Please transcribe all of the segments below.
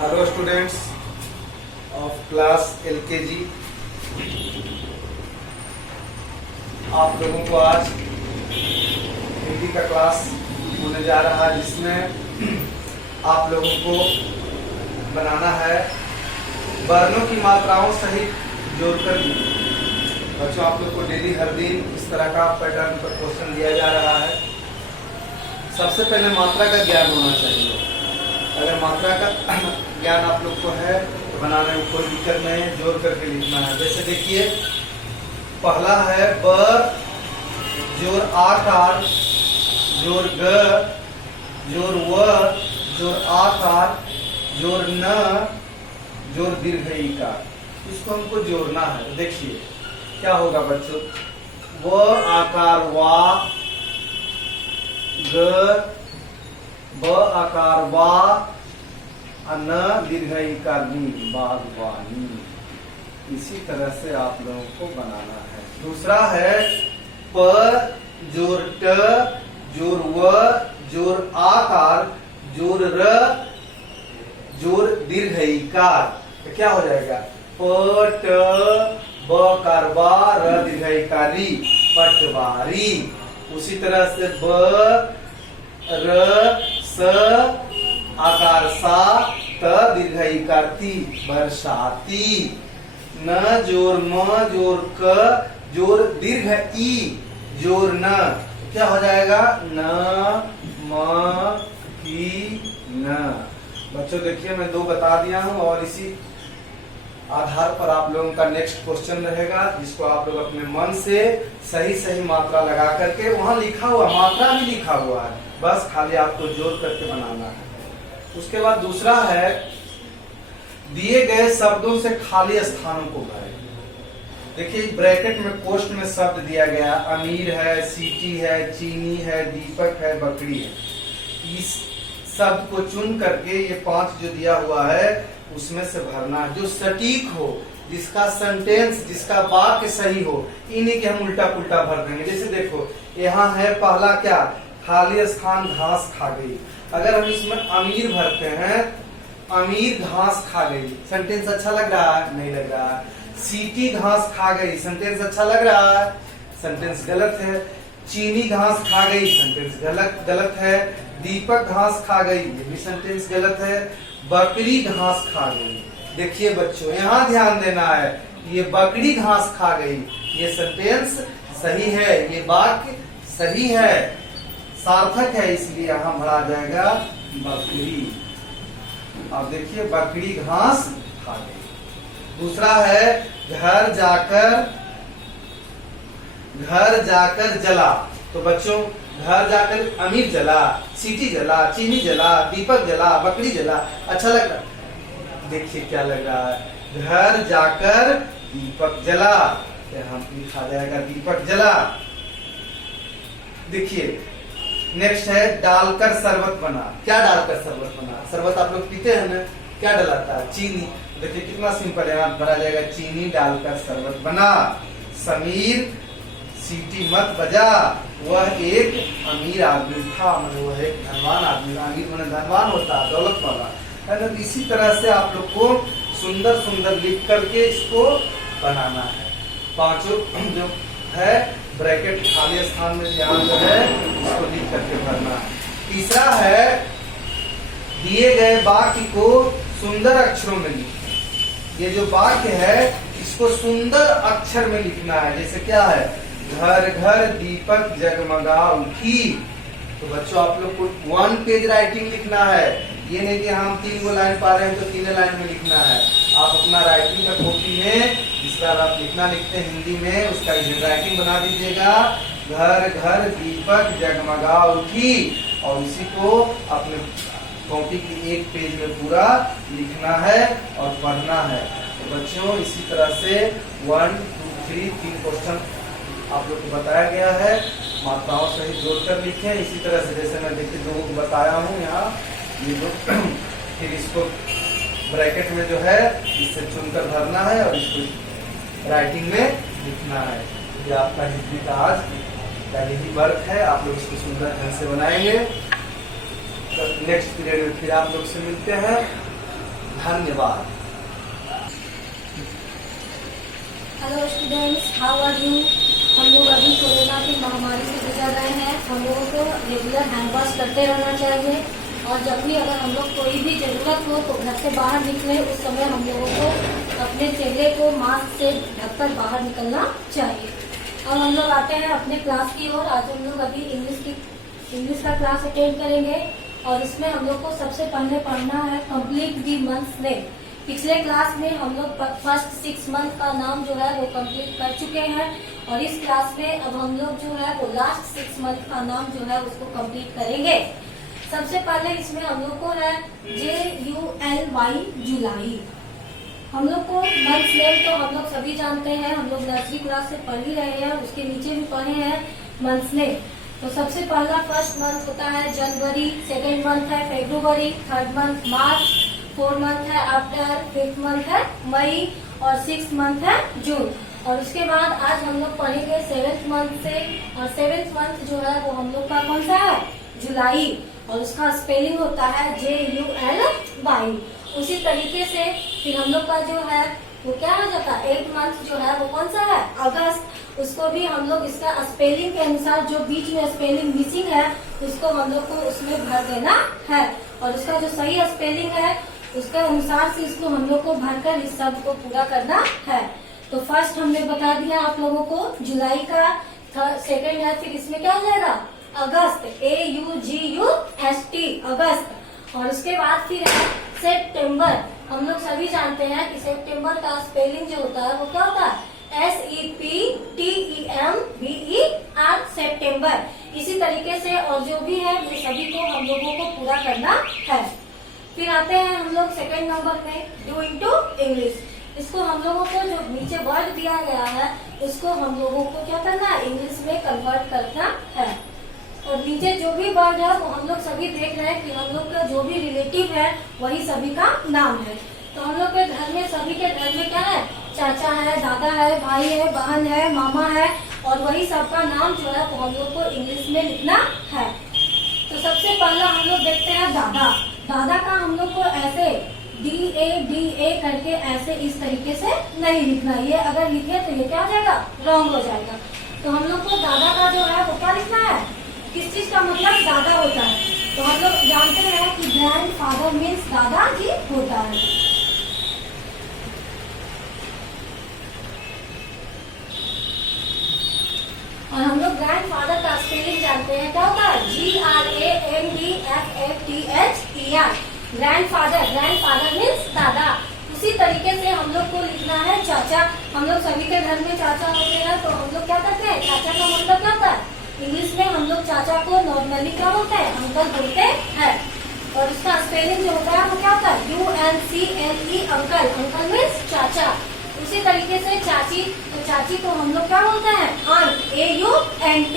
Hello students of class LKG, आप लोगों को आज हिंदी का क्लास होने जा रहा है, जिसमें आप लोगों को बनाना है वर्णों की मात्राओं सहित जोड़कर। बच्चों, आप लोग को डेली हर दिन इस तरह का पैटर्न पर क्वेश्चन दिया जा रहा है। सबसे पहले मात्रा का ज्ञान होना चाहिए। अगर मात्रा का ज्ञान आप लोग को है तो बनाने में कोई दिक्कत नहीं है, जोड़ करके लिखना है। जैसे देखिए, पहला है ब जोड़ आकार जोड़ ग जोड़ व जोड़ आकार जोड़ न जोड़ दीर्घ ईकार। इसको हमको जोड़ना है। देखिए क्या होगा बच्चों, व आकार वा, ग ब आकार वा, न दीर्घ ईकार नी, बागवानी। इसी तरह से आप लोगों को बनाना है। दूसरा है प जोड़ ट जोड़ व जोड़ आकार जोड़ र जोड़ दीर्घ ईकार। तो क्या हो जाएगा, प ट ब कारबा र दीर्घ इकारी, पटवारी। उसी तरह से ब र स आकार सा, त दीर्घ इकार ती, बरसाती। न जोड़ म जोड़ क जोड़ दीर्घ ई जोड़ न, क्या हो जाएगा, न म की न। बच्चों देखिए, मैं दो बता दिया हूं और इसी आधार पर आप लोगों का नेक्स्ट क्वेश्चन रहेगा, जिसको आप लोग अपने मन से सही सही मात्रा लगा करके, वहां लिखा हुआ मात्रा भी लिखा हुआ है, बस खाली आपको जोड़ करके बनाना है। उसके बाद दूसरा है दिए गए शब्दों से खाली स्थानों को भरें। देखिए ब्रैकेट में पोस्ट में शब्द दिया गया, अमीर है, सीटी है, चीनी है, दीपक है, बकरी है। इस शब्द को चुन करके ये 5 जो दिया हुआ है उसमें से भरना है, जो सटीक हो, जिसका सेंटेंस, जिसका वाक्य सही हो। इन्हीं के हम उल्टा पुल्टा भर देंगे। जैसे देखो, यहाँ है पहला क्या, खाली स्थान घास खा गई। अगर हम इसमें अमीर भरते हैं, अमीर घास खा गई, सेंटेंस अच्छा लग रहा है? नहीं लग रहा है। सीटी घास खा गई, सेंटेंस अच्छा लग रहा है? सेंटेंस गलत है। चीनी घास खा गई, सेंटेंस गलत है। दीपक घास खा गई, ये भी सेंटेंस गलत है। बकरी घास खा गई। देखिए बच्चों, यहाँ ध्यान देना है, ये बकरी घास खा गई, ये सेंटेंस सही है, ये वाक्य सही है, सार्थक है, इसलिए यहाँ भरा जाएगा बकरी। अब देखिए, बकरी घास खा गई। दूसरा है घर जाकर जला। तो बच्चों, घर जाकर अमीर जला, सीटी जला, चीनी जला, दीपक जला, बकरी जला, अच्छा लग रहा? देखिए क्या लग रहा है, घर जाकर दीपक जला, यहाँ लिखा जाएगा दीपक जला। देखिए नेक्स्ट है डालकर शरबत बना। क्या डालकर शरबत बना? शरबत आप लोग पीते हैं ना, क्या डलाता है? चीनी। देखिए कितना सिंपल है, यहाँ भरा जाएगा चीनी डालकर शरबत बना। समीर सीटी मत बजा, वह एक अमीर आदमी था, मतलब वह एक धनवान आदमी। अमीर मैंने धनवान होता है, दौलत वाला है ना। इसी तरह से आप लोग को सुंदर सुंदर लिख करके इसको बनाना है। 5 जो है ब्रैकेट खाली स्थान में यहाँ जो है इसको लिख करके भरना है। तीसरा है दिए गए वाक्य को सुंदर अक्षरों में लिखना। ये जो वाक्य है इसको सुंदर अक्षर में लिखना है। जैसे क्या है, घर घर दीपक जगमगा उठी। तो बच्चों आप लोग को 1 पेज राइटिंग लिखना है। ये नहीं कि हम 3 लाइन पा रहे हैं तो 3 लाइन में लिखना है। आप अपना राइटिंग का कॉपी में जिस बार आप लिखना लिखते हैं हिंदी में, उसका राइटिंग बना दीजिएगा, घर घर दीपक जगमगा उठी, और इसी को अपने कॉपी की 1 पेज में पूरा लिखना है और पढ़ना है। तो बच्चों इसी तरह से 1 2 3 क्वेश्चन आप लोग को बताया गया है। मात्राओं सहित जोड़कर लिखें। इसी तरह से जैसे मैं देखिए लोगों को बताया हूँ यहाँ, ये जो फिर इसको ब्रैकेट में जो है इससे चुनकर भरना है और इसको राइटिंग में लिखना है। ये आपका हिंदी का आज का यही वर्क है। आप लोग इसको सुंदर ढंग से बनाएंगे। तो नेक्स्ट पीरियड में फिर आप लोग से मिलते हैं। धन्यवाद। Hello students, how are you. हम लोग अभी कोरोना की महामारी से गुजर रहे हैं। हम लोगों को रेगुलर हैंड वॉश करते रहना चाहिए और जब भी अगर हम लोग कोई भी जरूरत हो तो घर से बाहर निकले, उस समय हम लोगों को अपने चेहरे को मास्क से ढककर बाहर निकलना चाहिए। और हम लोग आते हैं अपने क्लास की ओर। आज हम लोग अभी इंग्लिश का क्लास अटेंड करेंगे और इसमें हम लोग को सबसे पहले पढ़ना है कंप्लीट दी मंथ्स नेम। पिछले क्लास में हम लोग फर्स्ट 6 मंथ का नाम जो है वो कंप्लीट कर चुके हैं और इस क्लास में अब हम लोग जो है वो लास्ट 6 मंथ का नाम जो है उसको कंप्लीट करेंगे। सबसे पहले इसमें हम लोग को है JULY, जुलाई। हम लोग को मंथ नेम तो हम लोग सभी जानते हैं, हम लोग नर्सरी क्लास से पढ़ ही रहे हैं, उसके नीचे भी पढ़े हैं मंथ नेम। तो सबसे पहला फर्स्ट मंथ होता है जनवरी, सेकेंड मंथ है फरवरी, थर्ड मंथ मार्च, 4th मंथ है अप्रैल, 5th मंथ है मई और 6th मंथ है जून। और उसके बाद आज हम लोग पढ़ेंगे 7th मंथ से। और 7th मंथ जो है वो हम लोग का कौन सा है, जुलाई, और उसका स्पेलिंग होता है JULY। उसी तरीके से फिर हम लोग का जो है वो क्या हो जाता है, 8th मंथ जो है वो कौन सा है, अगस्त। उसको भी हम लोग इसका स्पेलिंग के अनुसार जो बीच में स्पेलिंग मिसिंग है उसको हम लोग को उसमें भर देना है और उसका जो सही स्पेलिंग है उसके अनुसार से इसको हम लोग को भरकर इस शब्द को पूरा करना है। तो फर्स्ट हमने बता दिया आप लोगों को जुलाई का, सेकेंड है फिर इसमें क्या हो जाएगा अगस्त, AUGUST, अगस्त। और उसके बाद फिर है सितंबर। हम लोग सभी जानते हैं कि सितंबर का स्पेलिंग जो होता है वो क्या होता है, SEPTEMBER, सितंबर। इसी तरीके से और जो भी है ये सभी को हम लोगों को पूरा करना है। फिर आते हैं हम लोग सेकंड नंबर में, डू इनटू इंग्लिश। इसको हम लोगों को जो नीचे वर्ड दिया गया है उसको हम लोगों को क्या करना है, इंग्लिश में कन्वर्ट करना है। और नीचे जो भी वर्ड है वो हम लोग सभी देख रहे हैं कि हम लोग का जो भी रिलेटिव है वही सभी का नाम है। तो हम लोग के घर में, सभी के घर में क्या है, चाचा है, दादा है, भाई है, बहन है, मामा है और वही सबका नाम जो है वो हम लोग को इंग्लिश में लिखना है। तो सबसे पहला हम लोग देखते हैं दादा। दादा का हम लोग को ऐसे DADA करके ऐसे इस तरीके से नहीं लिखना। ये अगर लिखे तो ये क्या हो जाएगा, रॉन्ग हो जाएगा। तो हम लोग को दादा का जो है वो क्या लिखना है, किस चीज का मतलब दादा होता है। तो हम लोग जानते हैं कि ग्रैंड फादर मीन्स दादाजी होता है। और हम लोग ग्रैंड फादर का स्पेलिंग जानते हैं, क्या होता है, GRANDFATHER, ग्रैंड फादर मीन्स दादा। उसी तरीके से हम लोग को लिखना है चाचा। हम लोग सभी के घर में चाचा होते हैं तो हम लोग क्या करते हैं, चाचा का मतलब क्या होता है, इंग्लिश में हम लोग चाचा को नॉर्मली क्या बोलते हैं, अंकल बोलते हैं। और उसका स्पेलिंग जो होता है वो क्या होता है, UNCLE, अंकल। अंकल मीन्स चाचा। उसी तरीके से चाची, तो चाची को हम लोग क्या बोलते हैं, आंट, AUNT।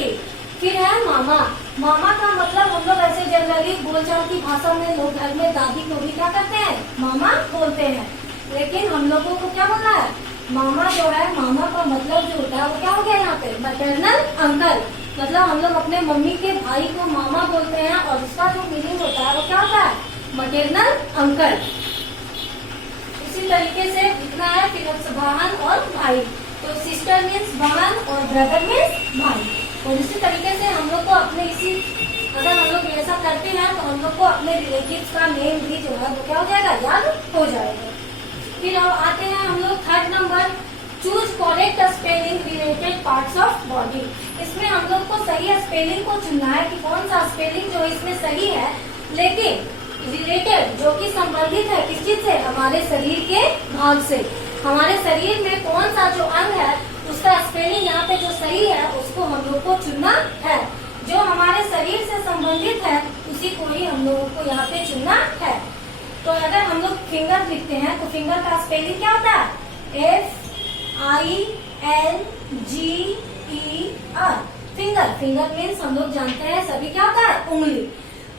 फिर है मामा। मामा का मतलब हम लोग ऐसे जनरली बोलचाल की भाषा में लोग घर में दादी को भी क्या करते हैं, मामा बोलते हैं। लेकिन हम लोगों को क्या बोलना है, मामा जो है, मामा का मतलब जो होता है वो क्या हो गया यहाँ पे, मैटरनल अंकल। मतलब हम लोग अपने मम्मी के भाई को मामा बोलते हैं और उसका जो मीनिंग होता है वो क्या होता है, मैटरनल अंकल। इसी तरीके से लिखना है फिर बहन और भाई। तो सिस्टर मीन्स बहन और ब्रदर मीन्स भाई। और इसी तरीके से हम लोग को अपने अगर हम लोग ऐसा करते हैं तो हम लोग को अपने रिलेटिव्स का नेम भी जो है वो क्या हो जाएगा, याद हो जाएगा। फिर अब आते हैं हम लोग third number, choose correct spelling related parts of body. इसमें हम लोग को सही स्पेलिंग को चुनना है कि कौन सा स्पेलिंग जो इसमें सही है, लेकिन रिलेटेड जो कि संबंधित है किस चीज से, हमारे शरीर के भाग से। हमारे शरीर में कौन सा जो अंग है उसका स्पेलिंग यहाँ पे जो सही है उसको हम लोग को चुनना है। जो हमारे शरीर से संबंधित है उसी को ही हम लोगों को यहाँ पे चुनना है। तो अगर हम लोग फिंगर लिखते हैं तो फिंगर का स्पेलिंग क्या होता है, FINGER, फिंगर। फिंगर मीन्स हम लोग जानते हैं सभी क्या होता है, उंगली।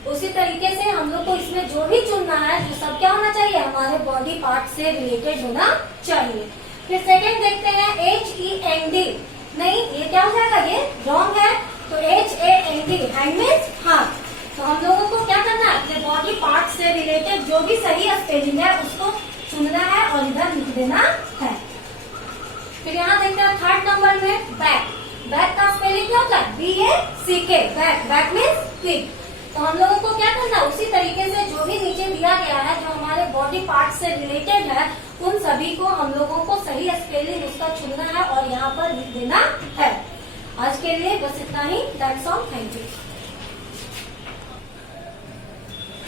उसी तरीके से हम लोग को इसमें जो भी चुनना है जो सब क्या होना चाहिए, हमारे बॉडी पार्ट से रिलेटेड होना चाहिए। फिर सेकंड देखते हैं HEND। नहीं, ये क्या हो जाएगा, ये रॉन्ग है। तो HAND, हैंड मीन्स हाथ। तो हम लोगों को क्या करना है, अपने बॉडी पार्ट से रिलेटेड जो भी सही स्पेलिंग है उसको चुनना है और इधर लिख देना है। फिर यहाँ देखते हैं थर्ड नंबर में बैक। बैक का स्पेलिंग क्या होता है, BACK, बैक। बैक मीन्स पीठ। तो हम लोगों को क्या करना है, उसी तरीके से जो भी नीचे दिया गया है जो हमारे बॉडी पार्ट से रिलेटेड है उन सभी को हम लोगों को सही स्पेलिंग उसका चुनना है और यहाँ पर लिख देना है। आज के लिए बस इतना ही। That's all, thank you.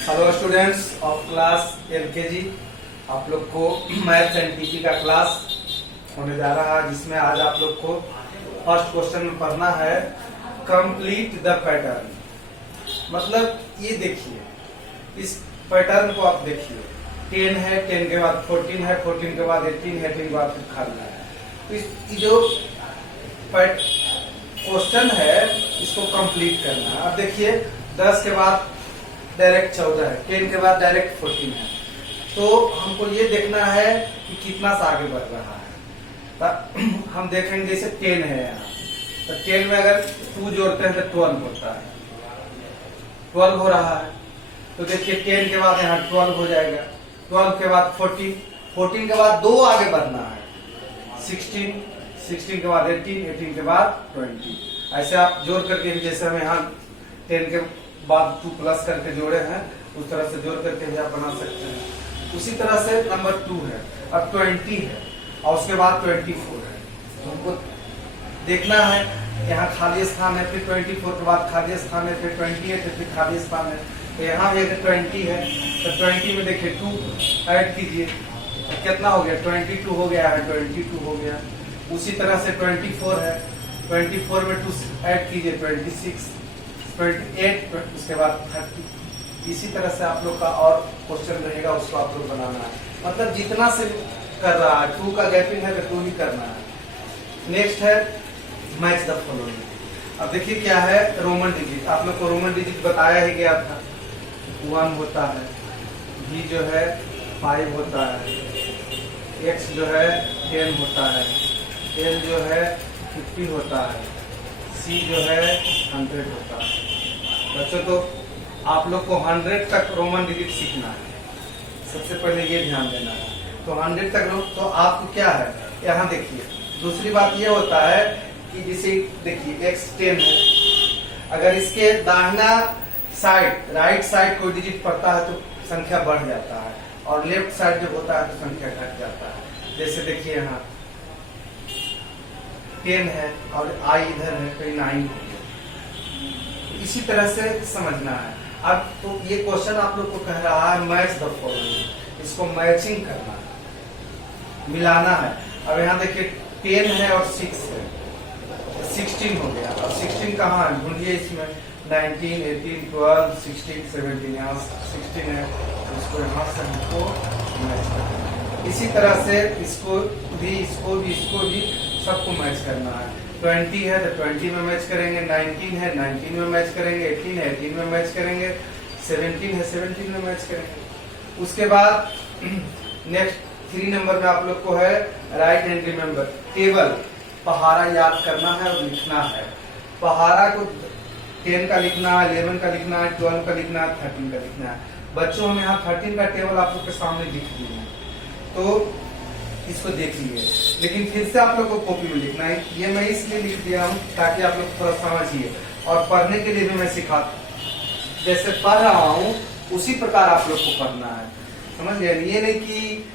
Hello students of class LKG, आप लोग को मैथ्स एंड टीपी का क्लास होने जा रहा है, जिसमें आज आप लोग को फर्स्ट क्वेश्चन में पढ़ना है कंप्लीट द पैटर्न। मतलब ये देखिए, इस पैटर्न को आप देखिए, 10 है, 10 के बाद 14 है, 14 के बाद 18 है, 18 के बाद फिर खाली है। तो इस जो क्वेश्चन है इसको कंप्लीट करना है। अब देखिए 10 के बाद डायरेक्ट 14 है, 10 के बाद डायरेक्ट 14 है, तो हमको ये देखना है कि कितना सा आगे बढ़ रहा है। तो हम देखेंगे जैसे 10 है यहाँ, तो 10 में अगर 2 जोड़ते हैं तो 12 होता है, 12 हो रहा है। तो देखिए 10 के बाद यहाँ 12 हो जाएगा, 12 के बाद 14, 14 के बाद 2 आगे बढ़ना है, 16, 16 के बाद 18, 18 के बाद 20। ऐसे आप जोड़ करके भी, जैसे हम यहाँ 10 के बाद 2 प्लस करके जोड़े हैं उस तरह से जोड़ करके भी आप बना सकते हैं। उसी तरह से नंबर 2 है, अब 20 है और उसके बाद 24 है। तो हमको देखना है यहाँ खाली स्थान है, फिर 24 के बाद खाली स्थान है, फिर 28 है, फिर खाली स्थान है। तो यहाँ भी अगर 20 है तो 20 में देखिए 2 ऐड कीजिए, तो कितना हो गया, 22 हो गया है, 22 हो गया। उसी तरह से 24 है, 24 में 2 ऐड कीजिए, 26, 28, उसके बाद 30। इसी तरह से आप लोग का और क्वेश्चन रहेगा, उसको आप लोग बनाना है। मतलब जितना से कर रहा है, 2 का गैपिंग है तो 2 ही करना है। नेक्स्ट है मैच द फॉलोइंग। अब देखिए क्या है, रोमन डिजिट। आप लोग को रोमन डिजिट बताया ही गया था, 1 होता है, V जो है 5 होता है, X जो है 10 होता है, L जो है 50 होता है, C जो है 100 होता है। बच्चों तो आप लोग को 100 तक रोमन डिजिट सीखना है, सबसे पहले ये ध्यान देना है। तो 100 तक तो आपको क्या है, यहाँ देखिए दूसरी बात ये होता है कि जैसे देखिए X 10 है, अगर इसके दाहिना साइड, राइट साइड कोई डिजिट पड़ता है तो संख्या बढ़ जाता है, और लेफ्ट साइड जब होता है तो संख्या घट जाता है। जैसे देखिए यहाँ 10 है और I इधर है, तो 9 हो गया। इसी तरह से समझना है। अब तो ये क्वेश्चन आप लोग को कह रहा है मैच द फॉलोइंग, इसको मैचिंग करना है, मिलाना है। अब यहाँ देखिए 10 है और 6 है, 16 हो गया। अब 16 कहाँ है, ढूंढिए इसमें, 19, 18, 12, 16, 17, यहाँ 16 है, इसको यहाँ से हमको मैच करना है। इसी तरह से इसको भी, इसको भी, इसको भी, सबको मैच करना है। 20 है तो 20 में मैच करेंगे, 19 है 19 में मैच करेंगे, 18 है 18 में मैच करेंगे, 17 है 17 में मैच करेंगे। उसके बाद नेक्स्ट 3 नंबर में आप लोग को है राइट एंड रिमेम्बर, टेबल, पहाड़ा याद करना है और लिखना है। पहाड़ा को 10 का लिखना है, 11 का लिखना है, 12 का लिखना है, 13 का लिखना है। बच्चों हम यहाँ 13 का टेबल आप लोग के सामने लिख दिए हैं, तो इसको देख लीजिए, लेकिन फिर से आप लोग को कॉपी में लिखना है। ये मैं इसलिए लिख दिया हूँ ताकि आप लोग थोड़ा समझिए, और पढ़ने के लिए भी मैं सिखाता, जैसे पढ़ रहा हूँ उसी प्रकार आप लोग को पढ़ना है, समझ गए। ये नहीं कि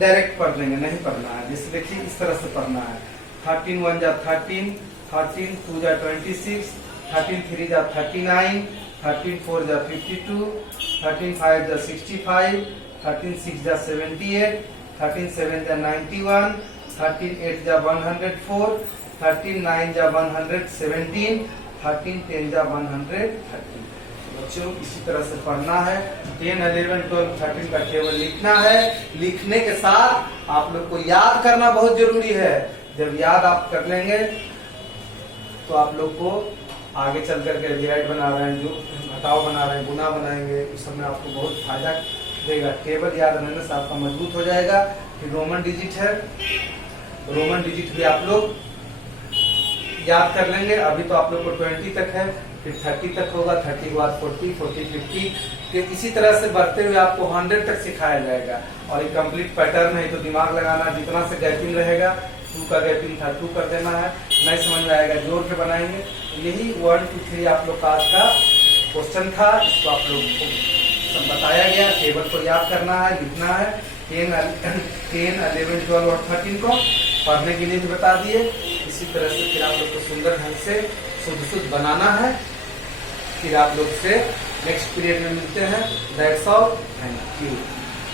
डायरेक्ट पढ़ लेंगे, नहीं पढ़ना है। जैसे देखिए इस तरह से पढ़ना है, 13 1 जा 13, 13 2 जा 26, 13 3 जा 39, 13 4 जा 52, 13 5 जा 65, 13 6 जा 78, 13 7 जा 91, 13 8 जा 104, 13 9 जा 117, 13 10 जा 130। बच्चों इसी तरह से पढ़ना है। 10 11 12 13 का टेबल लिखना है। लिखने के साथ आप लोग को याद करना बहुत जरूरी है। जब याद आप कर लेंगे तो आप लोग को आगे चल करके डिवाइड बना रहे हैं, जो घटाव बना रहे हैं, गुना बनाएंगे, इस समय आपको बहुत फायदा देगा। टेबल याद रहने से आपका मजबूत हो जाएगा। फिर रोमन डिजिट है, रोमन डिजिट भी आप लोग याद कर लेंगे। अभी तो आप लोग को 20 तक है, फिर 30 तक होगा, 30 के बाद 40, 40 50, फिर इसी तरह से बढ़ते हुए आपको 100 तक सिखाया जाएगा। और ये कंप्लीट पैटर्न है, तो दिमाग लगाना, जितना से गैपिंग रहेगा, 2 का गैपिंग था 2 कर देना है, नहीं समझ में आएगा जोड़ के बनाएंगे। यही 1 2 3 आप लोग का आज का क्वेश्चन था। इसको आप लोग को सब बताया गया, टेबल को याद करना है, लिखना है। 10, 11, 12 और 13 को पढ़ने के लिए भी बता दिए। इसी तरह से फिर आप लोग को सुंदर ढंग से शुद्ध बनाना है। फिर आप लोग से नेक्स्ट पीरियड में मिलते हैं। That's all, thank you.